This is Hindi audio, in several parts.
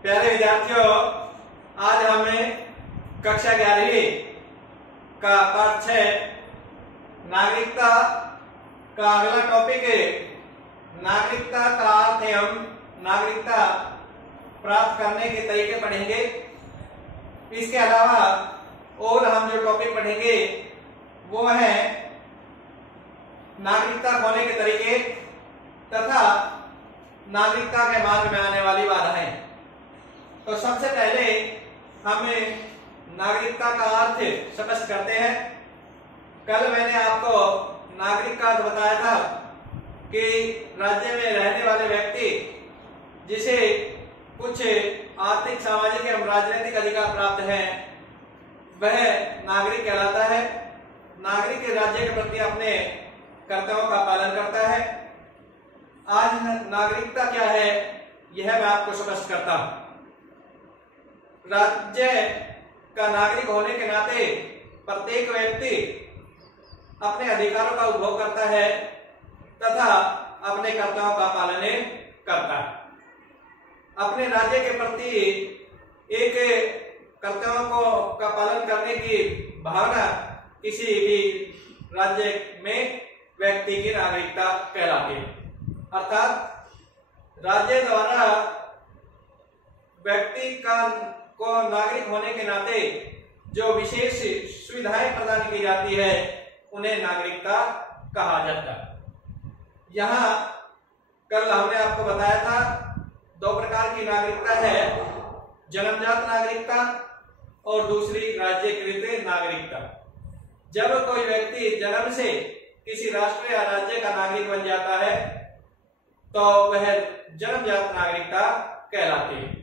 प्यारे विद्यार्थियों, आज हमें कक्षा 11वीं का पाठ 6 नागरिकता का अगला टॉपिक है नागरिकता का अर्थ एवं नागरिकता प्राप्त करने के तरीके पढ़ेंगे। इसके अलावा और हम जो टॉपिक पढ़ेंगे वो है नागरिकता खोने के तरीके तथा नागरिकता के मार्ग में आने वाली बाधाएं। तो सबसे पहले हमें नागरिकता का अर्थ स्पष्ट करते हैं। कल मैंने आपको नागरिक का अर्थ बताया था कि राज्य में रहने वाले व्यक्ति जिसे कुछ आर्थिक, सामाजिक एवं राजनीतिक अधिकार प्राप्त हैं वह नागरिक कहलाता है। नागरिक राज्य के प्रति अपने कर्तव्यों का पालन करता है। आज नागरिकता क्या है यह मैं आपको स्पष्ट करता हूं। राज्य का नागरिक होने के नाते प्रत्येक व्यक्ति अपने अधिकारों का उपभोग करता है तथा अपने कर्तव्यों का पालन करता है। अपने राज्य के प्रति एक कर्तव्यों का पालन करने की भावना किसी भी राज्य में व्यक्ति की नागरिकता कहलाती है। अर्थात राज्य द्वारा व्यक्ति को नागरिक होने के नाते जो विशेष सुविधाएं प्रदान की जाती है उन्हें नागरिकता कहा जाता है। यहाँ कल हमने आपको बताया था दो प्रकार की नागरिकता है, जन्मजात नागरिकता और दूसरी राज्यकृत नागरिकता। जब कोई व्यक्ति जन्म से किसी राष्ट्र या राज्य का नागरिक बन जाता है तो वह जन्मजात नागरिकता कहलाती है।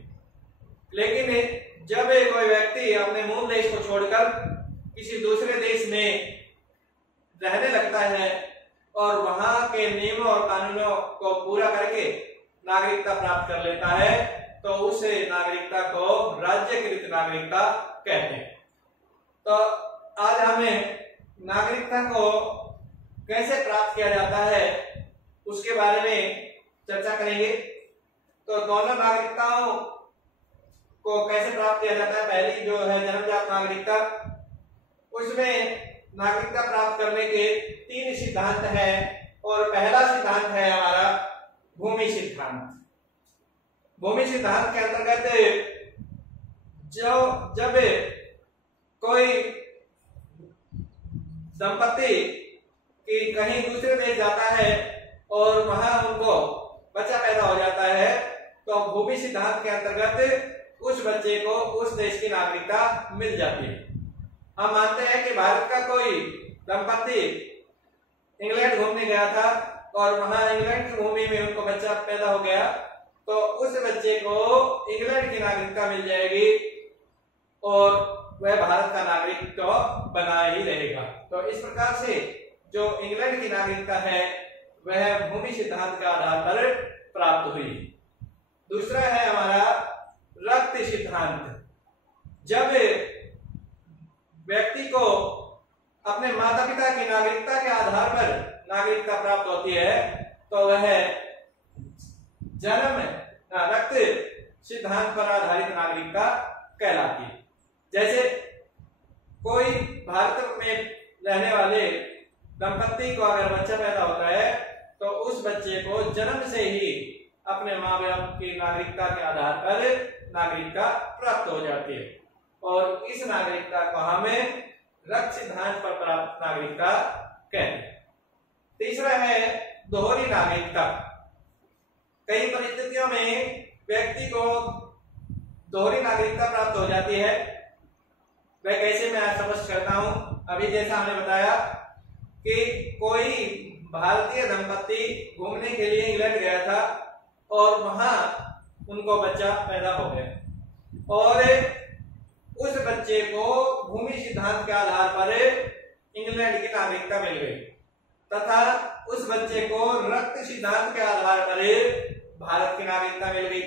लेकिन जब कोई व्यक्ति अपने मूल देश को छोड़कर किसी दूसरे देश में रहने लगता है और वहां के नियमों और कानूनों को पूरा करके नागरिकता प्राप्त कर लेता है तो उस नागरिकता को राज्यकृत नागरिकता कहते हैं। तो आज हमें नागरिकता को कैसे प्राप्त किया जाता है उसके बारे में चर्चा करेंगे। तो दोनों नागरिकताओं को कैसे प्राप्त किया जाता है। पहली जो है जन्मजात नागरिकता, उसमें नागरिकता प्राप्त करने के 3 सिद्धांत हैं और पहला सिद्धांत है हमारा भूमि सिद्धांत। भूमि सिद्धांत के अंतर्गत जब कोई दंपति कि कहीं दूसरे देश जाता है और वहां उनको बच्चा पैदा हो जाता है तो भूमि सिद्धांत के अंतर्गत उस बच्चे को उस देश की नागरिकता मिल जाती है। हम मानते हैं कि भारत का कोई दंपति इंग्लैंड घूमने गया था और वहां इंग्लैंड की भूमि में उनको बच्चा पैदा हो गया तो उस बच्चे को इंग्लैंड की नागरिकता मिल जाएगी और वह भारत का नागरिक तो बना ही रहेगा। तो इस प्रकार से जो इंग्लैंड की नागरिकता है वह भूमि सिद्धांत के आधार पर प्राप्त हुई। दूसरा है हमारा रक्त सिद्धांत। जब व्यक्ति को अपने माता पिता की नागरिकता के आधार पर नागरिकता प्राप्त होती है तो वह जन्म रक्त सिद्धांत पर आधारित नागरिकता कहलाती है। जैसे कोई भारत में रहने वाले दंपति को अगर बच्चा पैदा होता है तो उस बच्चे को जन्म से ही अपने माँ बाप की नागरिकता के आधार पर नागरिकता प्राप्त हो जाती है और इस नागरिकता को हमें रक्त सिद्धांत पर प्राप्त नागरिकता कहते हैं। तीसरा है दोहरी नागरिकता। कई परिस्थितियों में व्यक्ति को दोहरी नागरिकता प्राप्त हो जाती है। वह कैसे मैं स्पष्ट करता हूं। अभी जैसा हमने बताया कि कोई भारतीय दंपति घूमने के लिए इंग्लैंड गया था और वहां उनको बच्चा पैदा हो गया और उस बच्चे को भूमि सिद्धांत के आधार पर इंग्लैंड की नागरिकता मिल गई तथा उस बच्चे को रक्त सिद्धांत के आधार पर भारत की नागरिकता मिल गई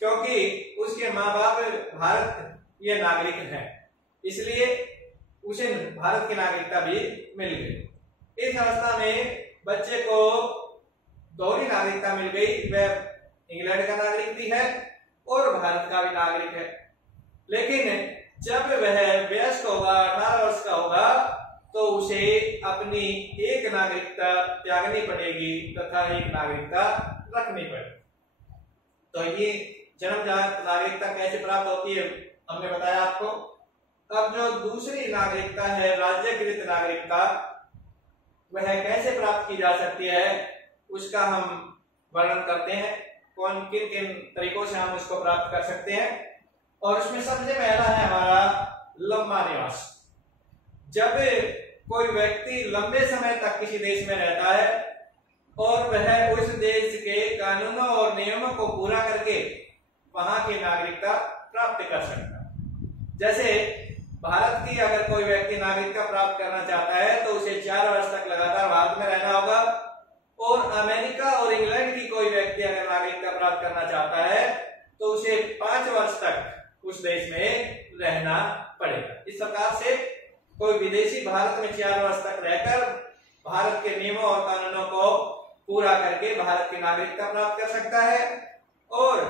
क्योंकि उसके माँ बाप भारत ये नागरिक हैं, इसलिए उसे भारत की नागरिकता भी मिल गई। इस अवस्था में बच्चे को दोहरी नागरिकता मिल गई। वह इंग्लैंड का नागरिक भी है और भारत का भी नागरिक है। लेकिन जब वह वयस्क होगा, 18 वर्ष का होगा, तो उसे अपनी एक नागरिकता त्यागनी पड़ेगी तथा एक नागरिकता रखनी पड़ेगी। तो ये जन्मजात नागरिकता कैसे प्राप्त होती है हमने बताया आपको। अब जो दूसरी नागरिकता है, राज्यकृत नागरिकता, वह कैसे प्राप्त की जा सकती है उसका हम वर्णन करते हैं। किन किन तरीकों से हम उसको प्राप्त कर सकते हैं। और उसमें सबसे पहला है हमारा लंबा निवास। जब कोई व्यक्ति लंबे समय तक किसी देश में रहता है और वह उस देश के कानूनों और नियमों को पूरा करके वहां की नागरिकता प्राप्त कर सकता है। जैसे भारत की अगर कोई व्यक्ति नागरिकता प्राप्त करना चाहता है तो उसे 4 वर्ष तक लगातार भारत में रहना होगा। और अमेरिका और इंग्लैंड की कोई व्यक्ति अगर नागरिकता प्राप्त करना चाहता है तो उसे 5 वर्ष तक उस देश में रहना पड़ेगा। इस प्रकार से कोई विदेशी भारत में 4 वर्ष तक रहकर भारत के नियमों और कानूनों को पूरा करके भारत की नागरिकता प्राप्त कर सकता है। और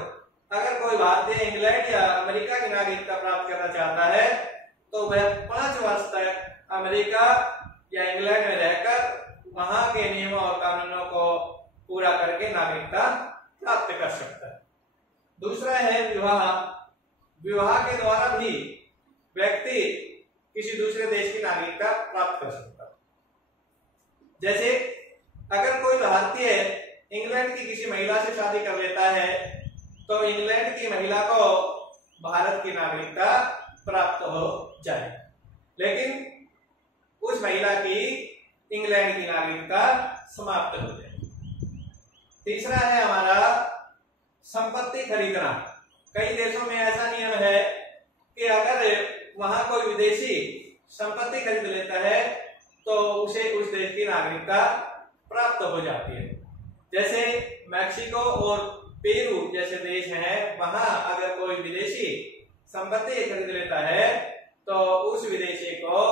अगर कोई भारतीय इंग्लैंड या अमेरिका की नागरिकता प्राप्त करना चाहता है तो वह 5 वर्ष तक अमेरिका या इंग्लैंड में रहकर वहां के नियमों और कानूनों को पूरा करके नागरिकता प्राप्त कर सकता है। दूसरा है विवाह। विवाह के द्वारा भी व्यक्ति किसी दूसरे देश की नागरिकता प्राप्त कर सकता है। जैसे अगर कोई भारतीय इंग्लैंड की किसी महिला से शादी कर लेता है तो इंग्लैंड की महिला को भारत की नागरिकता प्राप्त हो जाए, लेकिन उस महिला की इंग्लैंड की नागरिकता समाप्त हो जाए। तीसरा है हमारा संपत्ति खरीदना। कई देशों में ऐसा नियम है कि अगर वहां कोई विदेशी संपत्ति खरीद लेता है तो उसे उस देश की नागरिकता प्राप्त हो जाती है। जैसे मैक्सिको और पेरू जैसे देश हैं, वहां अगर कोई विदेशी संपत्ति खरीद लेता है तो उस विदेशी को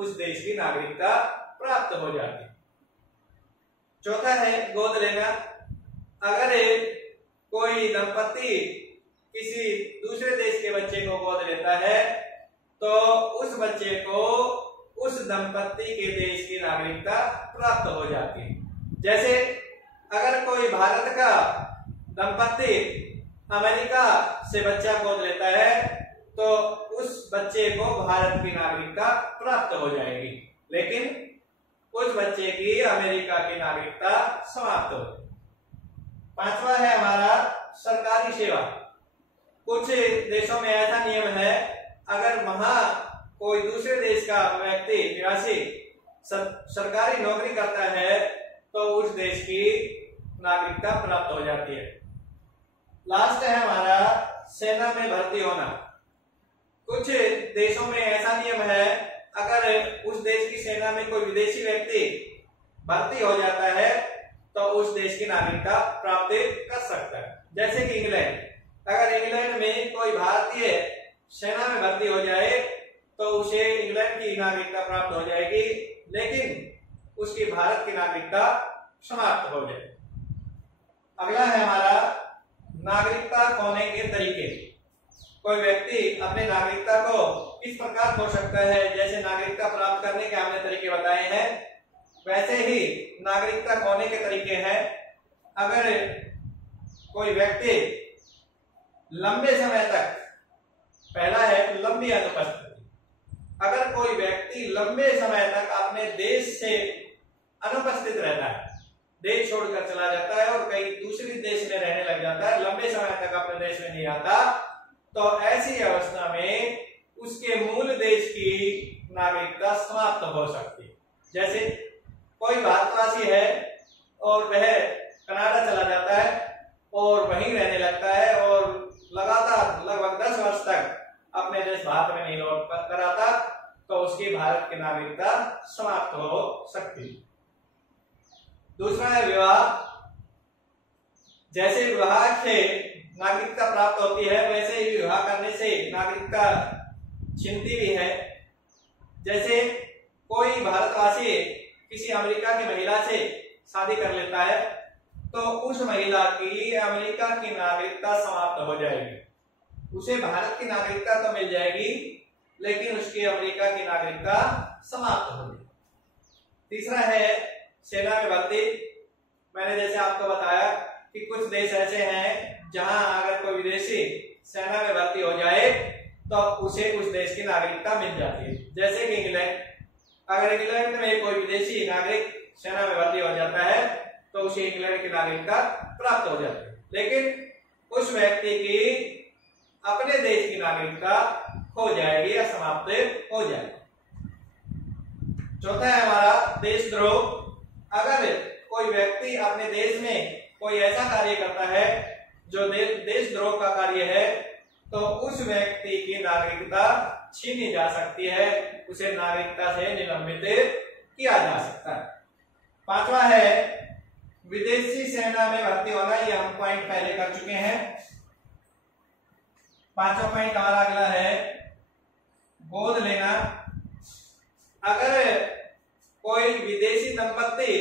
उस देश की नागरिकता प्राप्त हो जाती है। चौथा है गोद लेना। अगर कोई दंपति किसी दूसरे देश के बच्चे को गोद लेता है तो उस बच्चे को उस दंपति के देश की नागरिकता प्राप्त हो जाती है। जैसे अगर कोई भारत का दंपति अमेरिका से बच्चा गोद लेता है तो उस बच्चे को भारत की नागरिकता प्राप्त हो जाएगी, लेकिन उस बच्चे की अमेरिका की नागरिकता समाप्त हो जाएगी। पांचवा है हमारा सरकारी सेवा। कुछ देशों में ऐसा नियम है, अगर वहां कोई दूसरे देश का व्यक्ति निवासी सरकारी नौकरी करता है तो उस देश की नागरिकता प्राप्त हो जाती है। लास्ट है हमारा सेना में भर्ती होना। कुछ देशों में ऐसा नियम है, अगर उस देश की सेना में कोई विदेशी व्यक्ति भर्ती हो जाता है तो उस देश की नागरिकता प्राप्त कर सकता है। जैसे कि इंग्लैंड, अगर इंग्लैंड में कोई भारतीय सेना में भर्ती हो जाए तो उसे इंग्लैंड की नागरिकता प्राप्त हो जाएगी, लेकिन उसकी भारत की नागरिकता समाप्त हो जाएगी। अगला है हमारा नागरिकता खोने के तरीके। कोई व्यक्ति अपने नागरिकता को किस प्रकार खो सकता है, जैसे नागरिकता प्राप्त करने के हमने तरीके बताए हैं, वैसे ही नागरिकता खोने के तरीके हैं। अगर कोई व्यक्ति लंबे समय तक, पहला है लंबी अनुपस्थिति। अगर कोई व्यक्ति लंबे समय तक अपने देश से अनुपस्थित रहता है, देश छोड़कर चला जाता है और कहीं दूसरे देश में रहने लग जाता है, लंबे समय तक अपने देश में नहीं आता, तो ऐसी अवस्था में उसके मूल देश की नागरिकता समाप्त हो सकती है। जैसे कोई भारतवासी है और वह कनाडा चला जाता है और वहीं रहने लगता है और लगातार लगभग 10 वर्ष तक अपने देश भारत में नहीं लौट कर आता, तो उसकी भारत की नागरिकता समाप्त हो सकती है। दूसरा है विवाह। जैसे विवाह से नागरिकता प्राप्त होती है, वैसे ही विवाह करने से नागरिकता छिनती भी है। जैसे कोई भारतवासी किसी अमेरिका की महिला से शादी कर लेता है तो उस महिला की अमेरिका की नागरिकता समाप्त हो जाएगी। उसे भारत की नागरिकता तो मिल जाएगी, लेकिन उसकी अमेरिका की नागरिकता समाप्त हो जाएगी। तीसरा है सेना में भर्ती। मैंने जैसे आपको बताया कि कुछ देश ऐसे हैं जहां अगर कोई विदेशी सेना में भर्ती हो जाए तो उसे उस देश की नागरिकता मिल जाती है। जैसे कि इंग्लैंड, अगर इंग्लैंड में कोई विदेशी नागरिक सेना में भर्ती हो जाता है तो उसे इंग्लैंड की नागरिकता प्राप्त हो जाती है, लेकिन उस व्यक्ति की अपने देश की नागरिकता खो जाएगी या समाप्त हो जाएगी। चौथा है हमारा देशद्रोह। अगर कोई व्यक्ति अपने देश में कोई ऐसा कार्य करता है जो देशद्रोह का कार्य है तो उस व्यक्ति की नागरिकता छीनी जा सकती है, उसे नागरिकता से निलंबित किया जा सकता है। पांचवा है विदेशी सेना में भर्ती होना। ये हम पॉइंट पहले कर चुके हैं। पांचवा पॉइंट हमारा अगला है गोद लेना। अगर कोई विदेशी दंपत्ति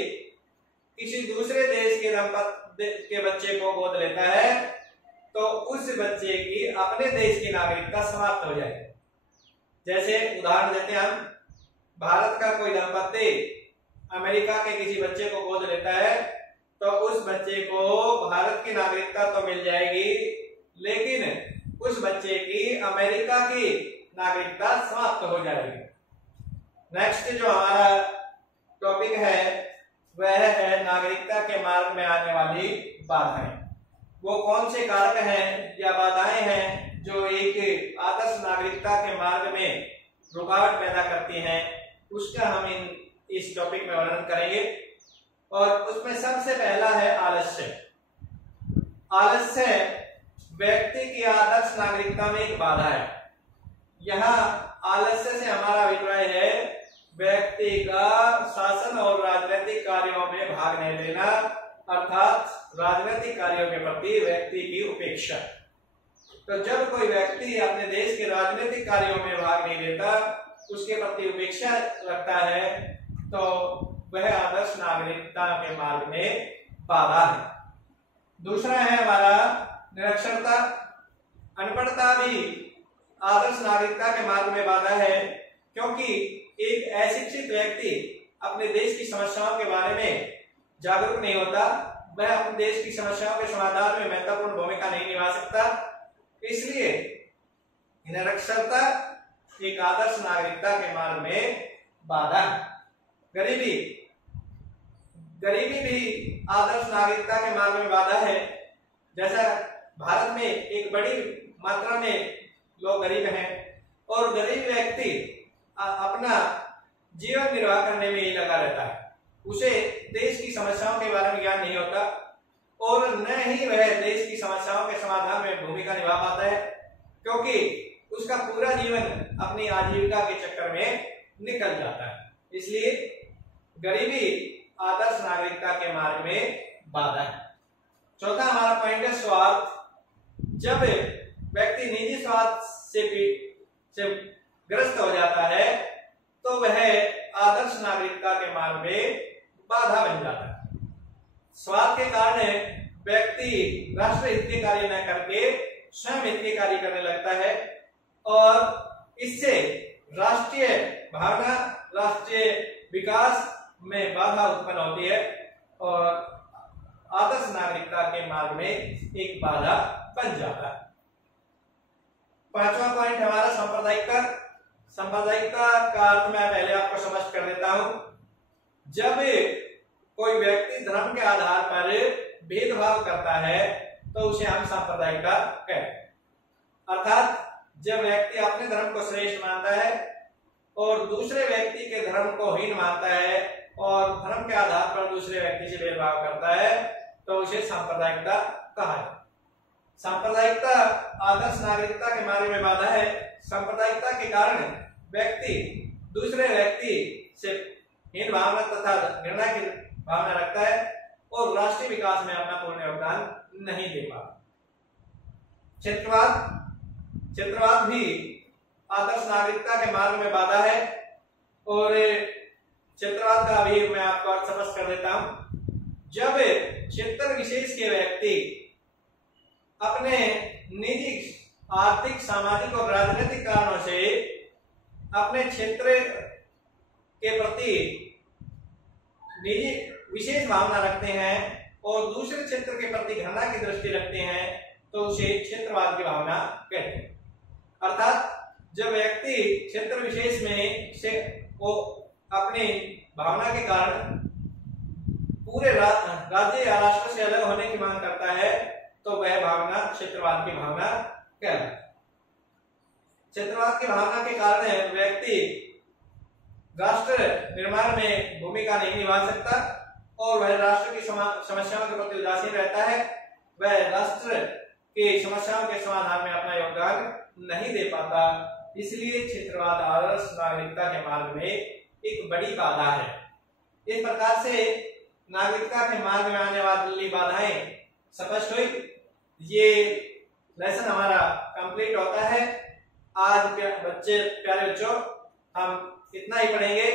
किसी दूसरे देश के बच्चे को गोद लेता है तो उस बच्चे की अपने देश की नागरिकता समाप्त हो जाएगी। जैसे उदाहरण देते हैं हम, भारत का कोई दंपत्ति अमेरिका के किसी बच्चे को गोद लेता है तो उस बच्चे को भारत की नागरिकता तो मिल जाएगी, लेकिन उस बच्चे की अमेरिका की नागरिकता समाप्त हो जाएगी। नेक्स्ट जो हमारा टॉपिक है वह है नागरिकता के मार्ग में आने वाली बाधाएं। वो कौन से कारक हैं या बाधाएं हैं जो एक आदर्श नागरिकता के मार्ग में रुकावट पैदा करती हैं, उसका हम इस टॉपिक में वर्णन करेंगे। और उसमें सबसे पहला है आलस्य। आलस्य व्यक्ति की आदर्श नागरिकता में एक बाधा है। यहाँ आलस्य से हमारा अभिप्राय है व्यक्ति का शासन और राजनीतिक कार्यों में भाग नहीं लेना, अर्थात राजनीतिक कार्यों के प्रति व्यक्ति की उपेक्षा। तो जब कोई व्यक्ति अपने देश के राजनीतिक कार्यों में भाग नहीं लेता, उसके प्रति उपेक्षा रखता है, तो वह आदर्श नागरिकता के मार्ग में बाधा है। दूसरा है हमारा निरक्षरता। अनपढ़ता भी आदर्श नागरिकता के मार्ग में बाधा है, क्योंकि एक अशिक्षित व्यक्ति अपने देश की समस्याओं के बारे में जागरूक नहीं होता, वह अपने देश की समस्याओं के समाधान में महत्वपूर्ण भूमिका नहीं निभा सकता। इसलिए निरक्षरता एक आदर्श नागरिकता के मार्ग में बाधा है। गरीबी भी आदर्श नागरिकता के मार्ग में बाधा है। जैसा भारत में एक बड़ी मात्रा में लोग गरीब हैं और गरीब व्यक्ति अपना जीवन निर्वाह करने में ही लगा रहता है, उसे देश की समस्याओं के बारे में ज्ञान नहीं होता और न ही वह देश की समस्याओं के समाधान में भूमिका निभा पाता है, क्योंकि उसका पूरा जीवन अपनी आजीविका के चक्कर में निकल जाता है। इसलिए गरीबी आदर्श नागरिकता के मार्ग में बाधा है। चौथा हमारा पॉइंट है स्वार्थ। जब व्यक्ति निजी स्वार्थ से ग्रस्त हो जाता है तो वह आदर्श नागरिकता के मार्ग में बाधा बन जाता है। स्वार्थ के कारण व्यक्ति राष्ट्र हित के कार्य न करके स्वयं हित के कार्य करने लगता है और इससे राष्ट्रीय भावना, राष्ट्रीय विकास में बाधा उत्पन्न होती है और आदर्श नागरिकता के मार्ग में एक बाधा बन जाता है। पांचवा पॉइंट हमारा सांप्रदायिकता। सांप्रदायिकता का अर्थ मैं पहले आपको समझ कर देता हूं। जब कोई व्यक्ति धर्म के आधार पर भेदभाव करता है तो उसे हम सांप्रदायिकता कहते हैं। अर्थात जब व्यक्ति अपने धर्म को श्रेष्ठ मानता है और दूसरे व्यक्ति के धर्म को हीन मानता है और धर्म के आधार पर दूसरे व्यक्ति से भेदभाव करता है तो उसे सांप्रदायिकता कहा है। सांप्रदायिकता आदर्श नागरिकता के मार्ग में बाधा है। सांप्रदायिकता के कारण व्यक्ति दूसरे व्यक्ति से हीन भावना तथा घृणा की भावना रखता है और राष्ट्रीय विकास में अपना पूर्ण योगदान नहीं दे पाता। क्षेत्रवाद भी आदर्श नागरिकता के मार्ग में बाधा है और क्षेत्रवाद का भी मैं आपको समझ कर देता हूं। जब क्षेत्र विशेष के व्यक्ति अपने निजी, आर्थिक, सामाजिक और राजनीतिक कारणों से अपने क्षेत्र के प्रति निजी विशेष भावना रखते हैं और दूसरे क्षेत्र के प्रति घृणा की दृष्टि रखते हैं, तो उसे क्षेत्रवाद की भावना कहते हैं। अर्थात जब व्यक्ति क्षेत्र विशेष में से वो अपनी भावना के कारण पूरे राज्य या राष्ट्र से अलग होने की मांग करता है, तो वह भावना क्षेत्रवाद की भावना कहलाती है। क्षेत्रवाद की भावना के कारण व्यक्ति राष्ट्र निर्माण में भूमिका नहीं निभा सकता और वह राष्ट्र की समस्याओं के प्रति उदासीन रहता है, वह राष्ट्र की समस्याओं के समाधान में अपना योगदान नहीं दे पाता। इसलिए क्षेत्रवाद आदर्श नागरिकता के मार्ग में एक बड़ी बाधा है। इस प्रकार से नागरिकता के मार्ग में आने वाली बाधाएं स्पष्ट हुई। ये लेसन हमारा कंप्लीट होता है। आज प्यारे बच्चों, हम इतना ही पढ़ेंगे।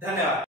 धन्यवाद।